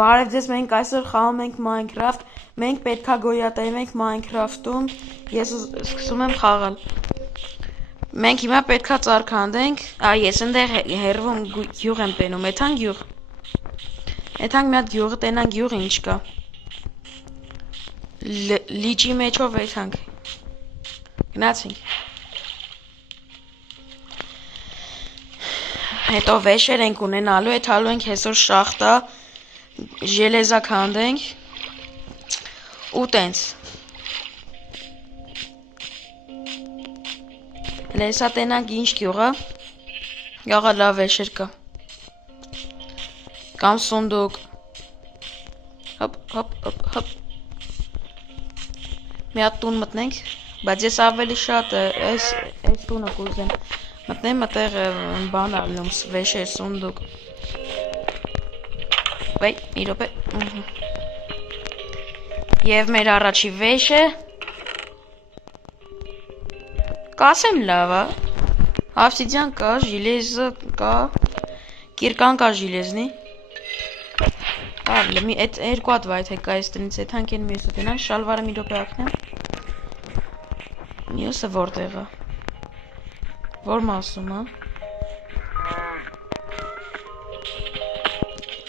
Բարև ձեզ, մենք այսօր խաղում ենք Minecraft, մենք պետքա գոյատևենք Minecraft-ում, ես սկսում եմ խաղալ։ Մենք հիմա պետքա ծառքանդենք, ես ընդեղ հեռվում գյուղ եմ տենում, եթանք գյուղ։ Եթանք մի հատ գյուղը տենանք գյուղ ինչ կա։ Լիճի մեջով եթանք։ Գնացինք։ Հետո վեշեր ենք ունենալու, եթալու ենք հեսոր շախտա, ժելեզա քանդենք ու տենց լեսա տենանք ինչ գյուղա գաղա լավ վեշեր կա կամ սունդուկ հոպ մի հատ տուն մտնենք, բայց ես ավելի շատ այս տունը կուզեմ մտնեմ մտեղ բան ալնում վեշեր սունդուկ Վայ, մի րոպե Եվ մեր առաջի վեշը Կասեմ լավա Ավսիդյան կա, ժիլեզը կա Կիրկան կա ժիլեզնի Այդ երկու հատ վայթ է կա ես տնից եթանք են մյուսը տնան Շալվարը մի րոպե ակնեմ Մյուսը որտեղ է Որ մասում է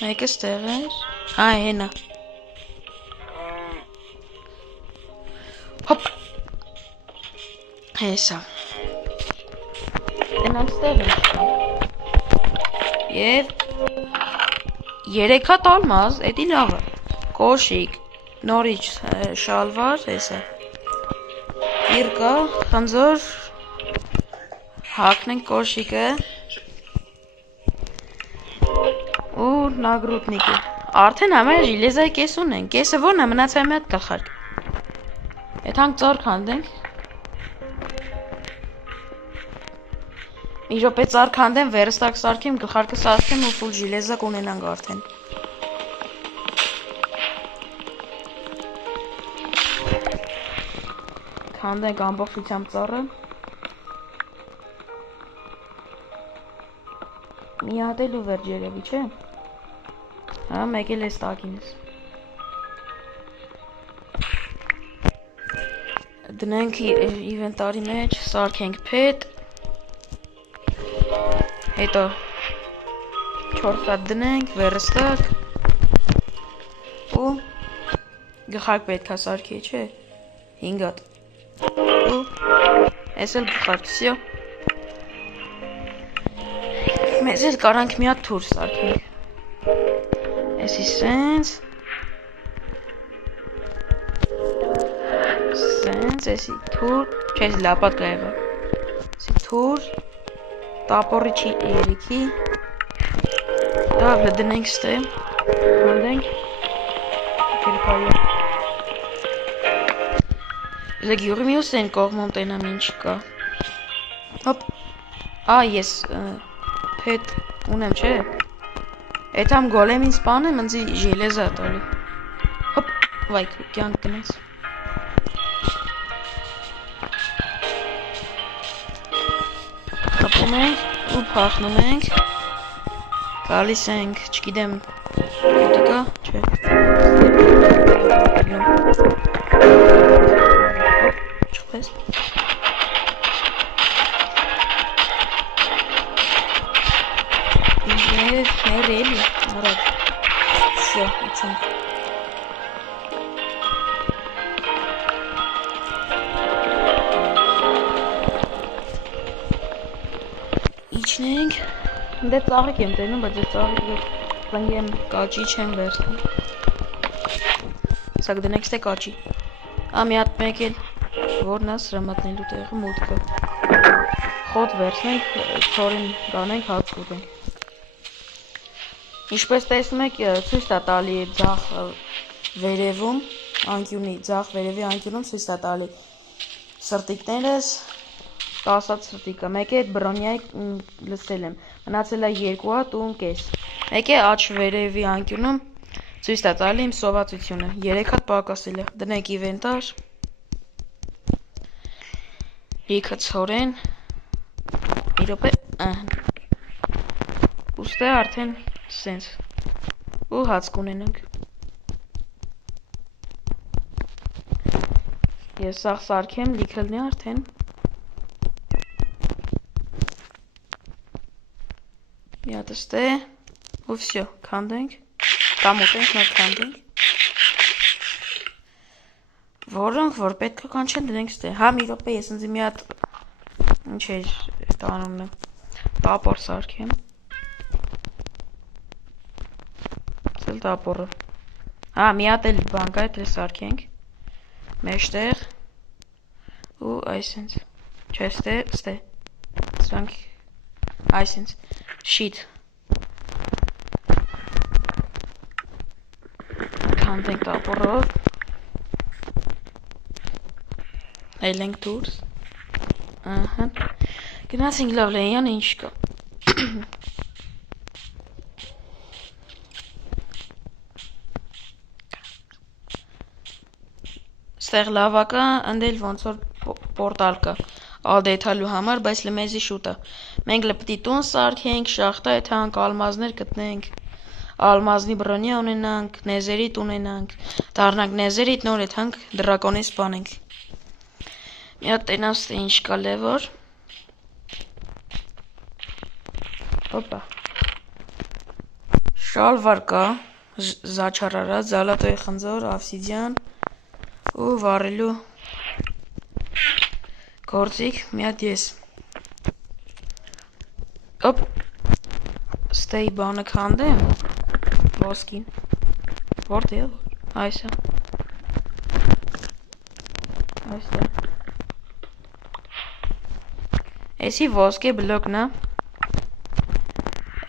Մեկը ստեղ էր հենա Հոպ Հեսա Տնանք ստեղ էր Եվ 3 հատ ալմազ, էդի լավը Կոշիկ, նորիչ շալվար, հեսա Իրկա, խնձոր Հակնենք կոշիկը Ու նագրուտնիկը Արդեն համարը ժիլեզայի կես ունենք Կեսը որն է մնացայ մի հատ գլխարկ Եթանք ծոր քանդենք Մի րոպե ծառ քանդեմ վերստակ սարքեմ գլխարկը սարքեմ ու ֆուլ ժիլեզա կունենանք արդեն Քանդենք ամբողջությամբ ծառը Մի հատ էլ ու վերջ երևի չէ Հա մեկ էլ ես տակինս Դնենք իվենտարի մեջ սարքենք փետ Հետո 4 հատ դնենք վերստակ ու գլխարկ պետքա սարքի չէ 5 հատ ու ես էլ գլխարկ սյո մեզ էլ կարանք մի հատ թուր սարքենք Էսի սենց էսի թուր չես լապատ կայվա Էսի թուր Տապորի չի երիքի Լավ լդնենք ստե Հանդենք Կերպայը Լեկ յուղի միուս են կողմում տենամ ինչ կա Հոպ ես Պետ ունեմ չէ Էդ համ գոլեմին սպան եմ ընձի ժելեզա տալի Հոպ վայք կյանք կնես Խպում ենք ու պախնում ենք Գալիս ենք, չգիտեմ Ոտիկա, չէ Չպես Եվ մեր էլի Արադ Սյո, իցանք Իջնենք Դե ծաղիկ եմ տենում, բայց ես ծաղիկը Լնգեմ կաճի չեմ վերցնում Սակ դնենք ստե կաճի Մի հատ մեկ էլ Որն է սրամատնելու տեղը մուտքը Խոտ վերցնենք Չորին գանենք հաց կուտենք Ինչպես տեսնում եք ցույց տա տալի ձախ վերևում Անկյունի ձախ վերևի անկյունում ցույց տա տալի Սրտիկներս 10 հատ սրտիկը, մեկ է այդ բրոնյայի լսել եմ, մնացել է 2 հատ ու կես, մեկ է աչ վերևի անկյունում ցույց տա տալի իմ սովածությունը, 3 հատ պակասել է, դնենք իվենտար, լիքը ցորեն, մի րոպե, ուստե արդեն սենց, ու հաց կունենանք։ Ես սաղ սարքեմ, լիքելնի արդեն։ Մի հատ ստե, ու վսյո, կանդենք, կամ ուտենք, մեր կանդենք։ Որոնք, որ պետք է կանչեն դնենք ստե։ Հա, մի րոպե, ես ինձ մի հատ, ինչ էր այդ անունը, տապոր սարքեմ։ Սել տապորը։ Հա, մի հատ էլ բան կա, էլ սարքենք։ Մեջտեղ ու այսինց, չէ, ստե, սրանք, այսինց, շիտ, կանդենք տապորով, այլենք դուրս, գնացինք լավ լեյան ինչ կա, ստեղ լավակա, ընդել ոնց որ պորտալ կա, ալդեյթալու համար, բայց լմեզի շուտ է, մենք լպտի տուն սարքենք, շախտա եթանք, ալմազներ կտնենք, ալմազնի բրոնյա ունենանք, նեզերիտ ունենանք, դարնանք նեզերիտ նոր եթանք, դրակոնի սպանենք, մի հատ տենամ ստե ինչ կա լևոր, հոպա, շալվար կա, զաչարարած, զալատոյ խնձոր, ավսիդյան, ու վարելու գործիք, մի հատ ես, օպ, ստեի բանը կանդեմ, ոսկին, որտեղ, այսա, այստեղ, էսի ոսկե բլոկն է,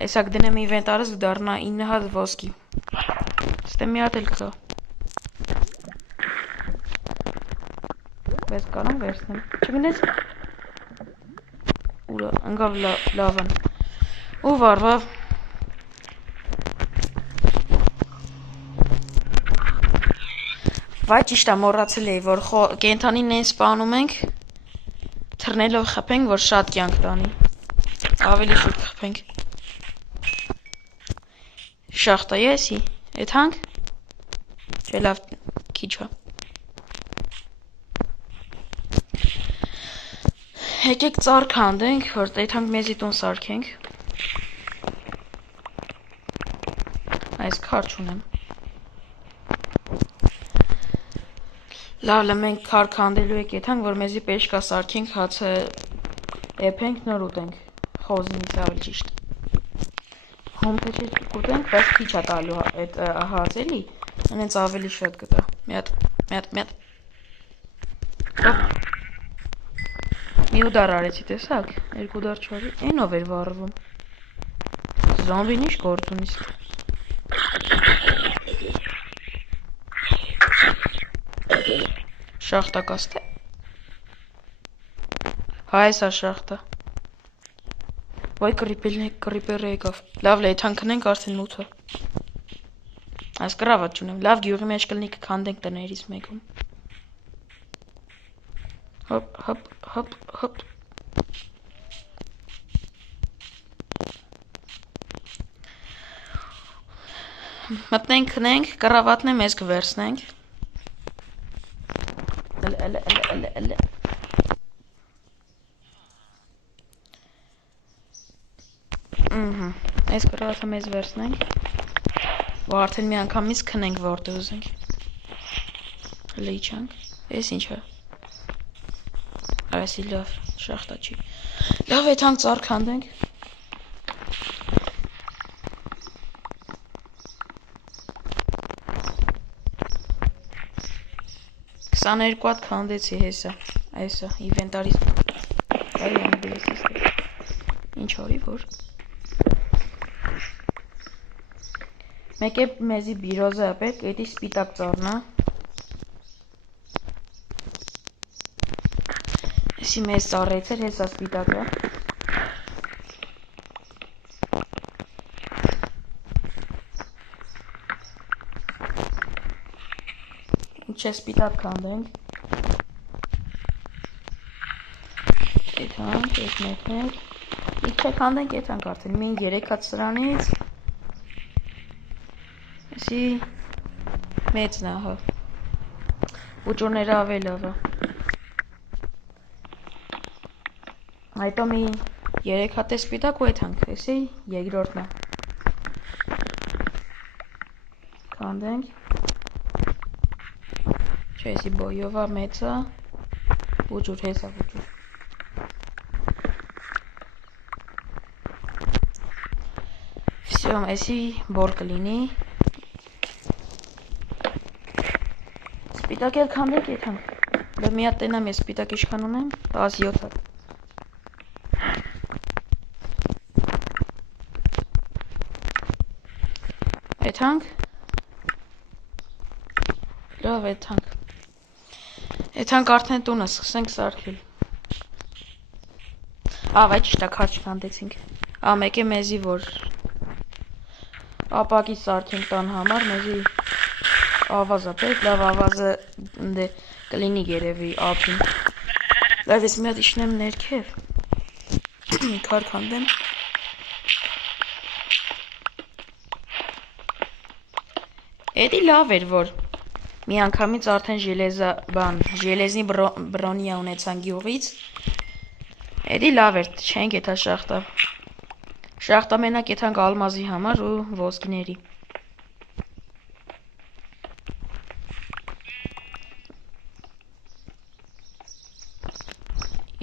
էսա կդնեմ ինվենտարս կդարնա 9 հատ ոսկի, ստե մի հատ էլ կա, Բայց կարամ վերցնեմ, չգնեց, ուրա, ընգավ լավն, ու վարվավ, վայ ճիշտ է մոռացել էի, որ կենթանին են սպանում ենք, թռնելով խփենք, որ շատ կյանք տանի, ավելի շուտ խփենք, շախտա եսի, էդ հանք, չէ լավ քիչ է, Եկեք ծառ քանդենք, որ եթանք մեզի տուն սարքենք, այս քար չունեմ, լավ լմենք քար քանդելու եք եթանք, որ մեզի պեշկա սարքենք, հացը եփենք, նոր ուտենք, խոզինից ավելի ճիշտ, հոմպե կուտենք, բայց քիչ է տալու այդ հացելի, անենց ավելի շատ կտա, մի հատ, մի ուդար արեցի, տեսակ, երկու դար չարի, ենով էր վարվում, զոմբին ինչ գործ ունիս, շախտա կաստե, հա էսա շախտա, ոյ կրիպերը եկավ, լավ լե, եթանքնենք արդեն մութը, այս կրավատ չունեմ, լավ գյուղի մեջ կլնի կքանդենք տներից մեկում, հոպ, հոպ, հոպ, հոպ, մտնենք քնենք, կրավատն է մեզ կվերցնենք, այս կրավատը մեզ վերցնենք, ու արդեն մի անգամից քնենք որտեղ ուզենք, հլի իչանք, ես ինչ է, այսի լավ, շախտա չի, լավ եթանք ծառ քանդենք, 22 հատ քանդեցի հեսա, այսա, ինվենտարից, այ ամբլեսից, ինչ արի, որ, մեկ է մեզի բիրոզը պետք, էդի սպիտակ ծառնա, էսի մեզ ծառեց էր, հեսա սպիտակը, Չէ սպիտակ քանդենք, եթանք, ես մեկնենք, իք չէ քանդենք եթանք արդեն, մին 3 հատ սրանից, Էսի մեծն է, հա։ Ուճուրները ավելի լավ է։ Այդո մի 3 հատ է սպիտակ ու այդ հանք, էսի երկրորդն է։ Քանդենք։ Չէ, էսի բոյովա մեծը, ուճուր, հեսա ուճուր։ Всё, էսի բոր կլինի։ Սպիտակ էլ քանդեք այդ հանք։ Դե մի հատ տենամ ես սպիտակ իշխան ունեմ, 17 հատ։ Այդ հանք։ Լավ, այդ հանք։ Այդ հանք արդեն տունը սկսենք սարքել։ Ավայ ճիշտ է, քարջ քանդեցինք։ Մեկ է մեզի որ ապակի սարքենք տան համար, մեզի ավազա պետք, լավ ավազը դե կլինի երևի ափին։ Լավ, ես մի հատ իջնեմ ներքև։ Քար քանդեմ։ Էդի լավ էր, որ մի անգամից արդեն ժելեզնի բրոնիա ունեցան գյուղից։ Էդի լավ էր, չենք եթա շախտա։ Շախտա մենակ եթանք ալմազի համար ու ոսկիների։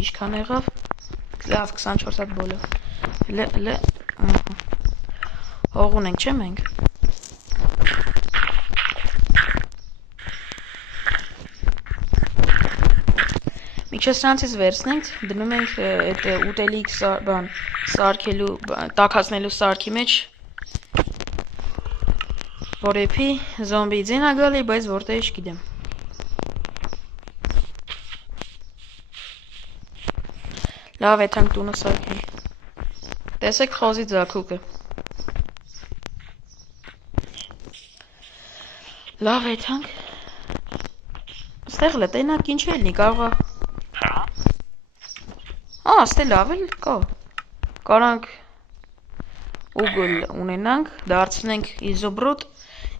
Իշքան եղավ, լավ 24 հատ բոլը։ Հող ունենք, չէ մենք։ Միջև սրանցից վերցնենք, դնում ենք այդ ուտելիք սարքելու, տաքացնելու սարքի մեջ, որ էպի զոմբի ձենա գալի, բայց որտեղ չգիտեմ։ Լավ էթանք տունը սարքենք։ Տեսեք խոզի ձակուկը։ Լավ էթանք։ Ստեղ լտենակ ինչ էլնի, կարողա։ Ստե լավ էլ կա։ Կարանք ուգլ ունենանք, դարձնենք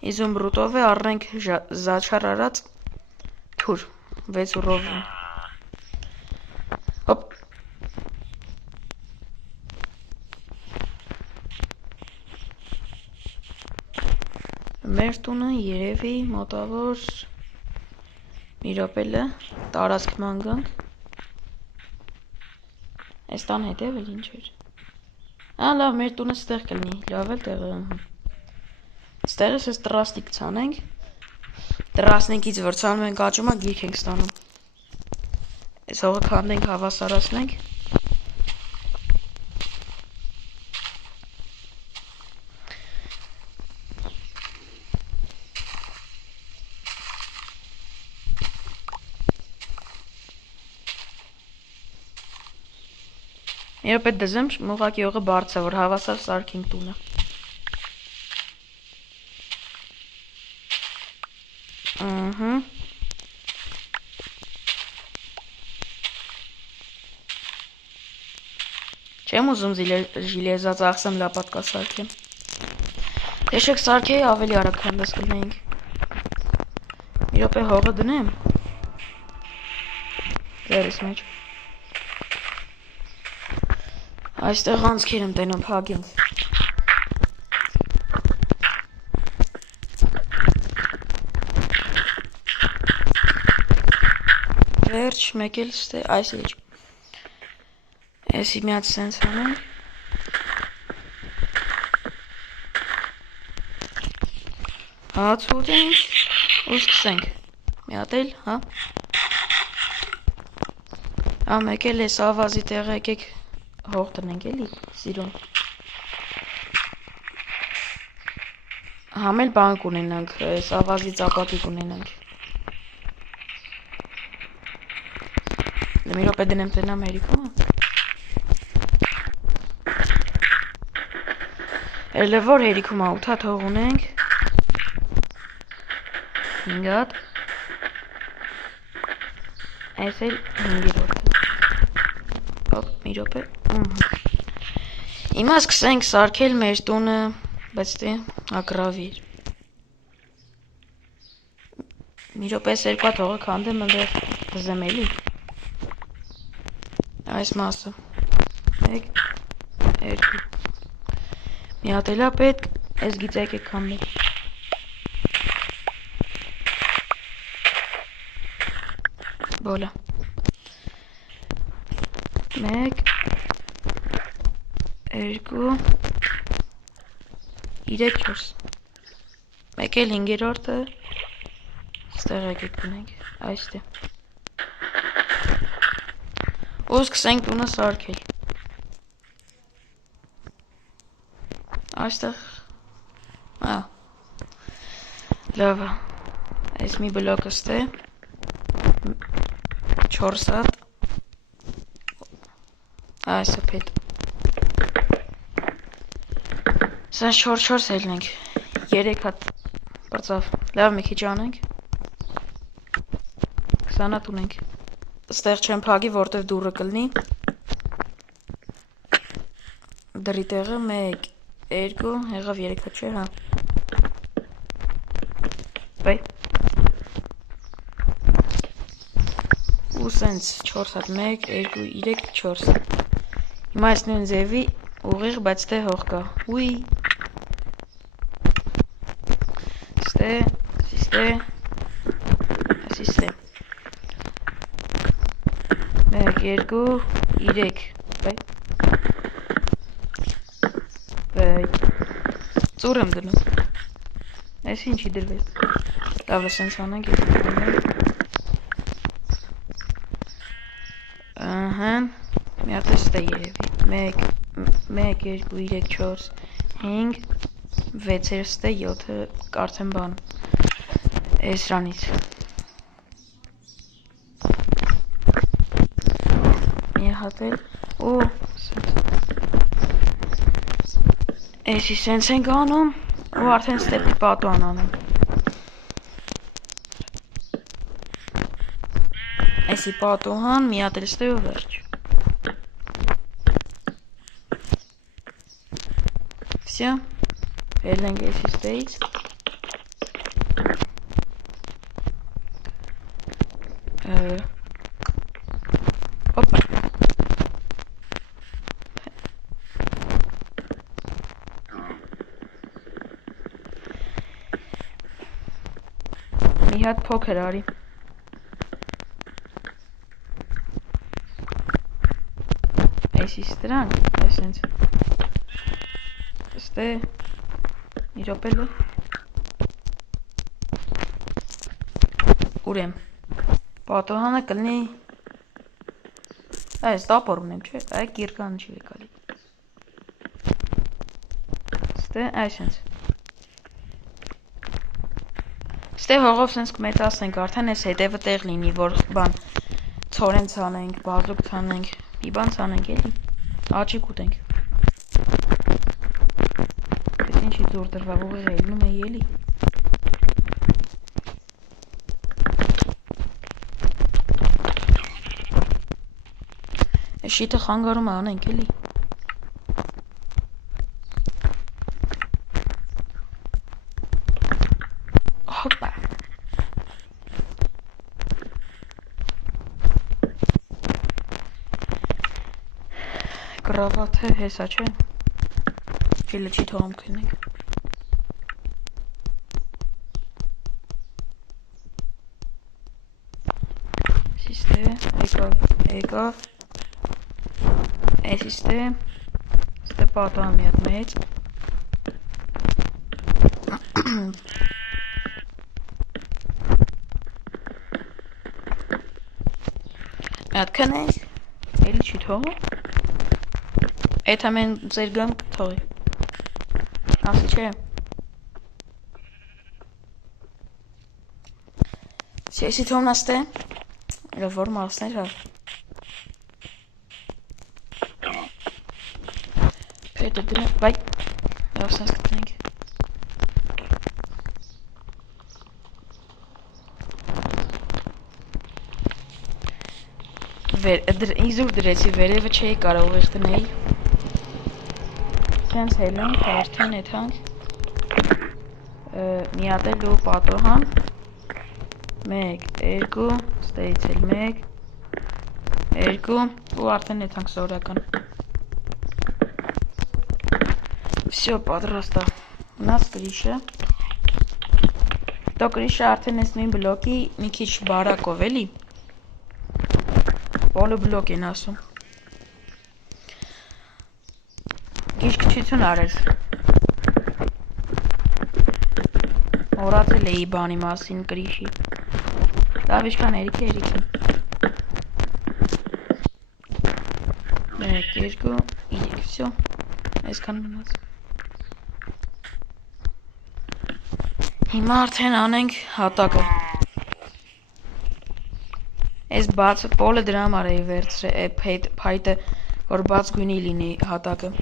իզոմբրուտով է առնենք զաչար արած թուր, 6 ուռով։ Հոպ։ Մեր տունը երևի մոտավոր մի րոպելը տարածքման գանք։ Այս տան հետև էլ ինչ էր։ Լավ, մեր տունը ստեղ կլինի, լավ էլ տեղը։ Ստեղս ես տրաստիկ ցանենք։ Տրասնիկից որ ցանում ենք աճումա, գիրք ենք ստանում։ Այս հողը քանդենք, հավասարացնենք։ Մի րոպե դզեմ, ուղղակի ողը բարձր, որ հավասար սարքենք տունը։ Չեմ ուզում ժիլեզած աղսեմ լապատկա սարքեմ։ Եշեք սարքեի ավելի արագ հանդես կլնեինք։ Մի րոպե հողը դնեմ։ Ձերս մեջ։ Այստեղ անցքեր եմ տենում փագենք։ Վերջ, մեկ էլ ստե, այս էջ։ Էսի մի հատ սենց անենք։ Հաց ուտենք ու սկսենք։ Մի հատ էլ, հա։ Մեկ էլ ես ավազի տեղ եկեք հող տնենք էլի, սիրուն։ Համել բանք ունենանք, ես ավազի ծապատիկ ունենանք։ Մի րոպե դնեմ տնամ հերիքումը։ Էլը որ հերիքումը 8 հատ հող ունենք։ 5 հատ։ Այս էլ 5-րդը։ Հոպ, մի րոպե։ Հիմա սկսենք սարքել մեր տունը, բայց դե ակրավի էր։ Մի րոպես երկու թողը քանդեմ այնտեղ բզեմ էլի։ Այս մասը 1 2 մի հատ էլա պետք, այս գիծ եկեք քանդեմ։ Բոլա 1 2 3 4 մեկ էլ 5-րդը ստեղ եկեք գնենք այստեղ ու սկսենք տունը սարքել այստեղ լավ այս մի բլոկը ստե 4 հատ այսը պետ սա 4 ելնենք 3 հատ բրծավ լավ մի քիչ անենք 20 հատ ունենք ստեղ չեմ փակի որտեվ դուռը կլնի դրի տեղը 1 2 եղավ 3 հատ չէ հա բայ ու սենց 4 հատ 1 2 3 4 հիմա այս նույն ձևի ուղիղ բայց դե հող կա ուի Sistem 1 2 3 Բայ ծուր եմ դնում այս ինչի դրվեց լավ սենց անենք ահա մի հատ էստե երևի 1 2 3 4 5 6 էստե 7-ը կարծեմ բան էսրանից մի հատ էլ ու էսի սենց ենք անում ու արդեն ստեպի պատուան անում էսի պատուհան մի հատ էլ ստե ու վերջ վսյա ելնենք էսի ստեից Опа. Մի հատ փոքր արի Այսի ստրան այսենց Ստե մի րոպե Ուրեմ Պատոհանը կլնի Այս տապոր ունեմ չէ այ կիրկանը չի եկալի Ստե այսենց Ստե հողով սենց կմետասնենք արդեն այս հետևը տեղ լինի որ բան ցորեն ցանենք բազուկ ցանենք մի բան ցանենք էլի աճիկ ուտենք Այս ինչի ձուր դրվա ուղիղ ելնում է էլի Շիտը խանգարում անենք էլի Հոպա Գրավաթը հեսա չէ Չիլը չի թողում կնենք Սիստե եկավ Էսի ստե պատուան մի հատ մեծ Մի հատ քնենք էլի չի թողը Էդ ամեն ձեր գամ թողի Ասի չէ Սեսի թողն աստե Որ մասներ հա Պետը դրեմ, բայ, լավ սենց կտնենք Իզուր դրեցի վերևը չէի կարա ուղիղ տնեի Սենց հելենք, արդեն եթանք Մի հատ էլ ու պատոհան 1 2 ստեից էլ 1 2 ու արդեն եթանք սորական Всё, պատրաստ է մնաց կրիշը Դո կրիշը արդեն ես նույն բլոկի մի քիչ բարակով էլի Պոլոբլոկ են ասում Գիշկչություն արես Հորացել էի բանի մասին կրիշի Լավ իշքան երիքի երիքին 1, 2, 3, всё Այսքան մնաց Հիմա արդեն անենք հատակը Այս բաց պոլը դրա համար էի վերցրել փայտը որ բաց գույնի լինի հատակը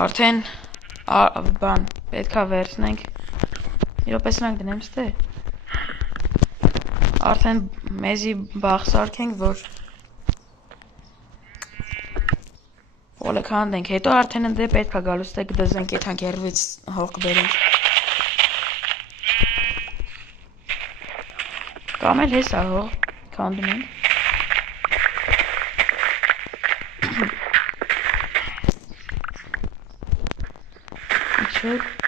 Արդեն բան պետքա վերցնենք Մի րոպե սրանք դնեմ ստե Արդեն մեզի բախ սարքենք որ Պոլը քանդենք հետո արդեն ընդ պետքա գալուց թե կդզենք եթանք երվից հող կբերենք Կամ էլ հեսա հող քանդում ենք Իչեք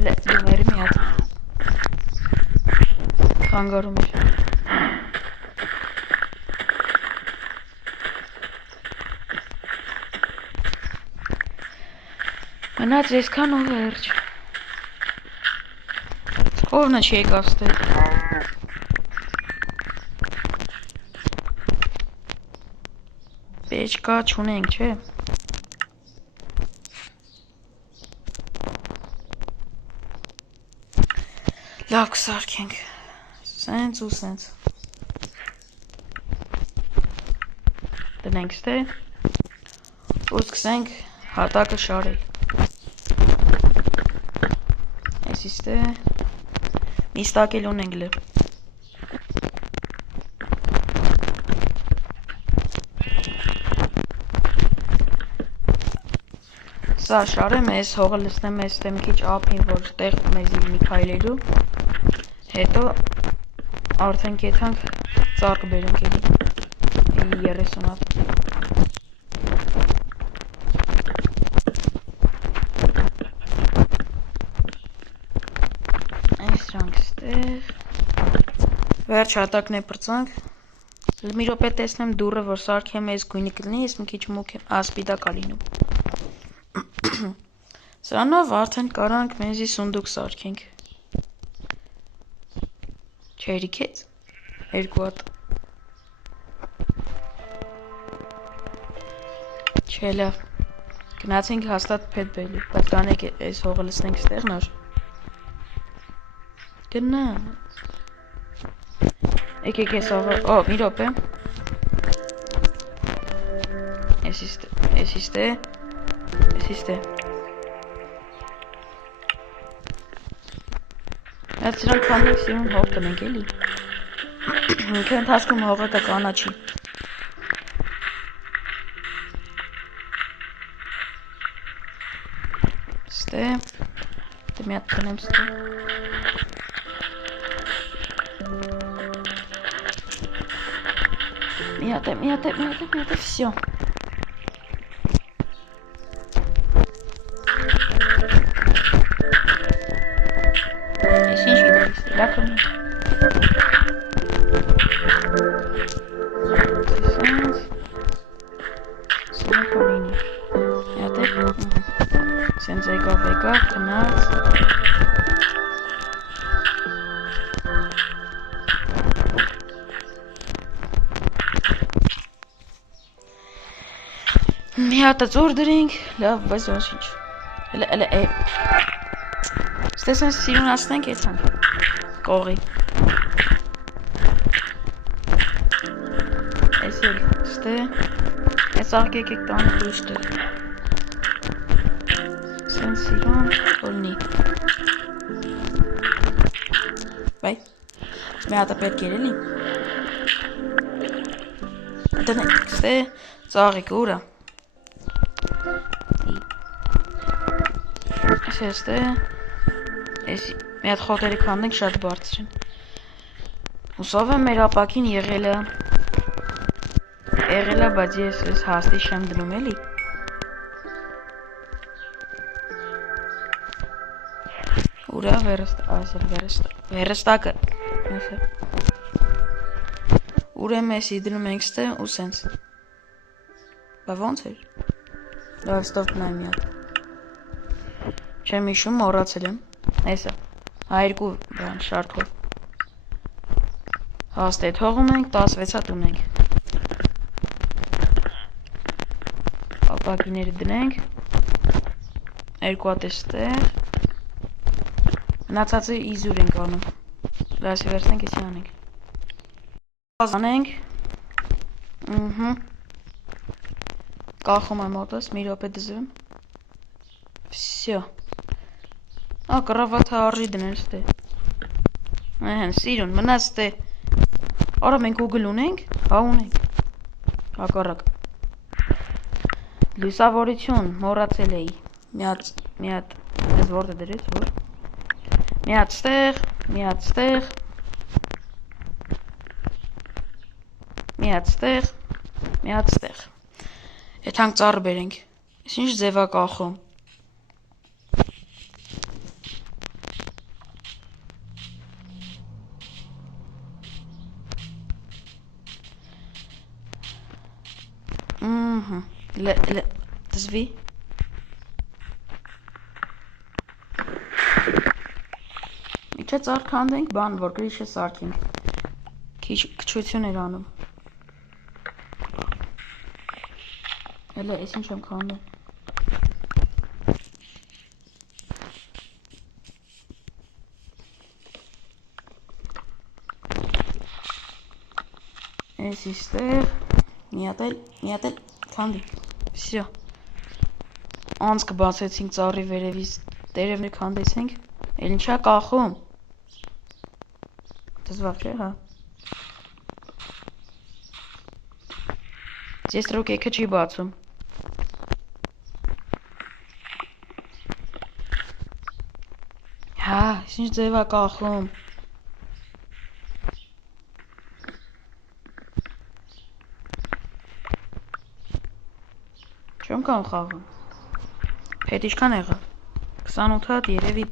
Էլե դումերի մի հատ Խանգարում էր Մնաց եսքան ու վերջ Ովնը չի եկավ ստեղ Պեչկա չունենք, չէ Լավ կսարքենք Սենց ու սենց Դնենք ստե Ու սկսենք հատակը շարել Այս իստե Միստակել ունենք լը Սա շարեմ ես հողը լսնեմ ես տեմ քիչ ափին որ տեղ մեզի մի քայլելու Հետո արդեն կեթանք ծառ կբերենք էլի 30 հատ Այս դրանք ստեղ Վերջ հատակն է պրծանք Մի րոպե տեսնեմ դուրը որ սարքեմ ես գույնի կլինի ես մի քիչ մուկ եմ ասպիտակա լինում Սրանով արդեն կարանք մեզի սունդուկ սարքենք Չերիքեց 2 հատ Չէ լավ Գնացինք հաստատ պետ բելի Բայց կանեք այս հողը լսնենք ստեղ նոր Գնա Եկեք ես հողը մի րոպե Ես իստե Այդ սրանք քանենք սիրուն հող տնենք էլի Ինքը ընթացքում հողը կկանաչի Ստե Դե մի հատ տնեմ ստե Մի հատ է, всё Սենց եկավ, գնաց Մի հատը ծոր դրինք, լավ, բայց ոնց ինչ Էլե Ստեսնես սիրունացնենք եթանք Կողի Ես էլ ստե Ես աղգեք եք տանը բուշտեր Սենց սիրուն որնի Բայ Մի հատը պետք էր էլի Դնենք ստե ծաղիկը ուրա։ Էստե էս մի հատ խոտերի քանդենք շատ բարձր են։ Հուսով եմ մեր ապակին եղել է, բայց ես այս հաստի չեմ դնում էլի։ Ուրա վերստակը։ Ուրեմ էսի դնում ենք ստե ու սենց։ Բա ոնց էր։ Լավ ստով նայ մի հատ։ Չեմ հիշում, մոռացել եմ։ Էսա։ Երկու բան շարքով։ Հաստե թողում ենք, 16 հատ ունենք։ Ապակիները դնենք։ Երկու հատ էստեղ։ Մնացածը իզուր ենք անում։ Լասի վերցնենք, էսի անենք։ Անենք։ Կախում եմ մոտս, մի րոպե դզվեմ։ Всё։ Կռավաթը արժի դնել ստե։ Սիրուն, մնաց ստե։ Արա մենք ուգլ ունենք, հա ունենք։ Հակառակ։ Լուսավորություն, մոռացել էի։ Մի հատ, ես որտե դրեց, որ։ Մի հատ ստեղ, մի հատ ստեղ։ Մի հատ ստեղ, մի հատ ստեղ։ Այդ հանք ծառը բերենք։ Ես ինչ ձև է կախում։ Դզվի։ Իչե ծառ քանդենք, բան, որ գրիշը սարքենք։ Քչություն էր անում։ Էլե, ես ինչ եմ քանդում։ Ես իստեղ, մի հատ էլ քանդի։ Всё։ Անցքը բացեցինք ծառի վերևից, տերևներ քանդեցինք, էլ ինչա կախում։ Դզվաղ չէ, հա։ Ես ռոկեքը չի բացում։ Հա, ինչ ձև է կախում։ Չեմ կամ խաղում։ Հետ ինչքան եղա։ 28 հատ երևի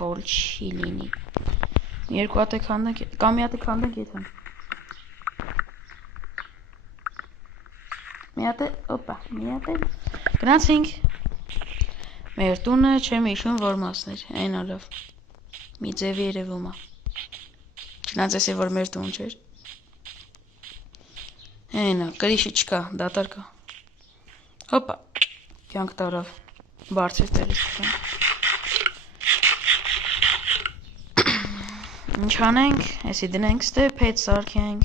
բոլ չի լինի։ Երկու հատ քանդենք, կամ մի հատ քանդենք եթանք։ Մի հատ գնացինք։ Մեր տունը չեմ հիշում որ մասն էր, այնա լավ։ Մի ձևի երևում է։ Չնայած էսի որ մեր տուն չէր։ Այնա, կրիշի չկա, դատար կա։ Հոպա, կյանք տարավ, բարձր տեղից կան։ Ինչ անենք, էսի դնենք ստե, պետ սարքենք։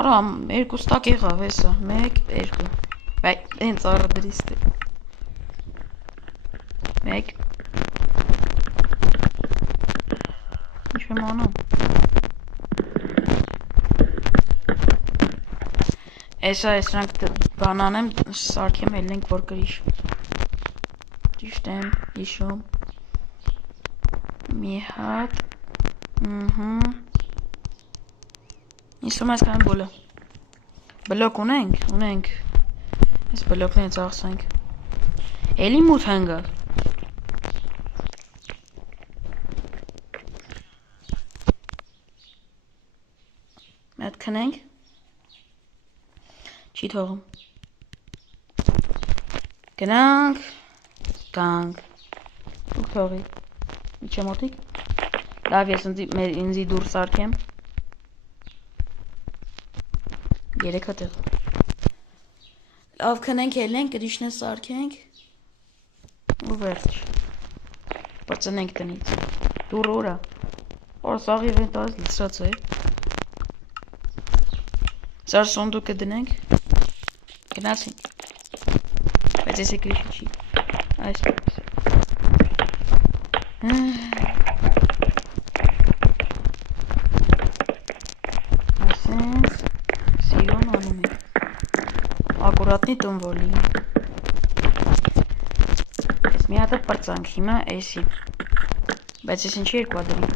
Արա, երկու ստակ եղավ հեսա, մեկ, երկու։ Բայ, են ծառը դրիստ է։ Մեկ։ Ինչ եմ անում։ Էսա սրանք բանան եմ, սարքեմ ելնենք որ կրիշ։ Ճիշտ եմ, հիշում։ Մի հատ։ Իսում այս կան բոլը։ Բլոկ ունենք։ Այս բլոկները ծաղսենք։ Էլի մութ հանգավ։ Մետ քնենք։ Չի թողում։ Գնանք, գանք։ Դուք թողի։ Իչե մոտիկ։ Լավ, ես ինձի դուր սարքեմ։ 3 հատեղ։ Լավ քնենք ելնենք, կրիշնը սարքենք։ Ու վերջ։ Բրծնենք տնից։ Դուր ուրա։ Որ սաղի վենտազ լծած է։ Սար սոնդուկը դնենք։ Գնացինք։ Բայց ես եկրիշը չի։ Այսպես։ Այսենց սիրուն անում ենք։ Ակուրատնի տուն որ լինի։ Ես մի հատը պրծանք հիմա էսի։ Բայց ես ինչի երկու ադրի։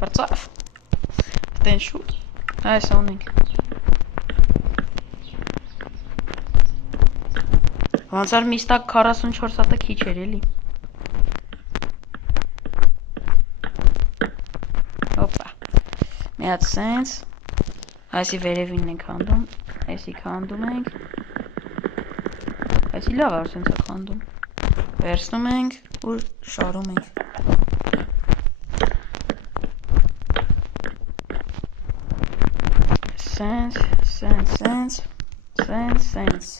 Պրծավ։ Տեն շուտ։ Այս անենք։ Ոնց որ միստակ 44 հատը քիչ էր էլի։ Հոպա։ Մի հատ սենց։ Այսի վերևինն ենք հանդում, այսի քանդում ենք։ Այսի լավ է սենց է քանդում։ Վերցնում ենք ու շարում ենք։ Սենց, սենց, սենց, սենց, սենց։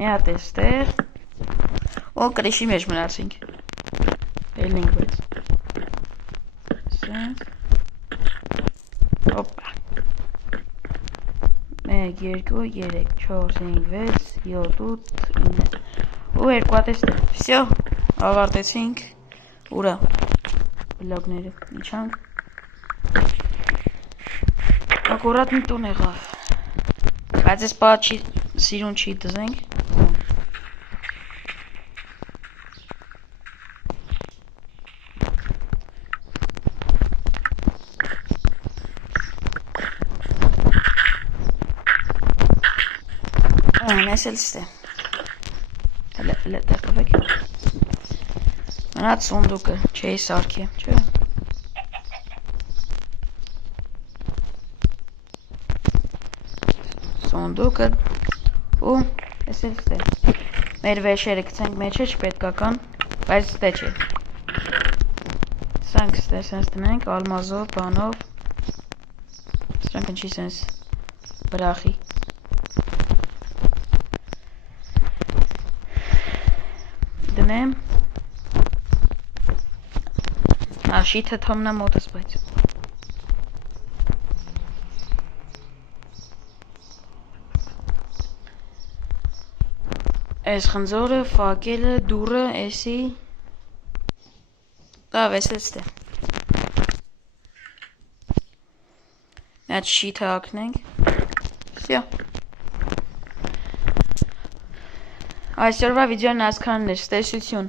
Մի հատ էստեղ։ Ու կրիշի մեջ մնացինք։ Ելնենք բայց։ Սենց։ Հոպա։ 1, 2, 3, 4, 5, 6, 7, 8, 9 ու երկու հատ էստեղ։ Всё, ավարտեցինք։ Ուրա։ Բլոգները իջանք։ Ակուրատ մի տուն եղավ։ Բայց ես պա սիրուն չի դզենք։ Այս էլ ստե։ Հələ տակվեք։ Մնաց սունդուկը, չէի սարքի, չէ։ Սունդուկը ու ես էլ ստե։ Մեր վեշերը գցենք մեջը չպետքական, բայց ստե չէ։ Սրանք ստե սենց տնենք, ալմազով, բանով։ Սրանք ընչի սենց բրախի։ Դնեմ։ Շիթը թոմնա մոտս բայց։ Այս խնձորը, ֆակելը, դուրը, էսի։ Լավ, ես էլ ստե։ Այդ շիթը հակնենք։ Всё։ Այսօրվա վիդեոն այսքանն էր, ստեսություն։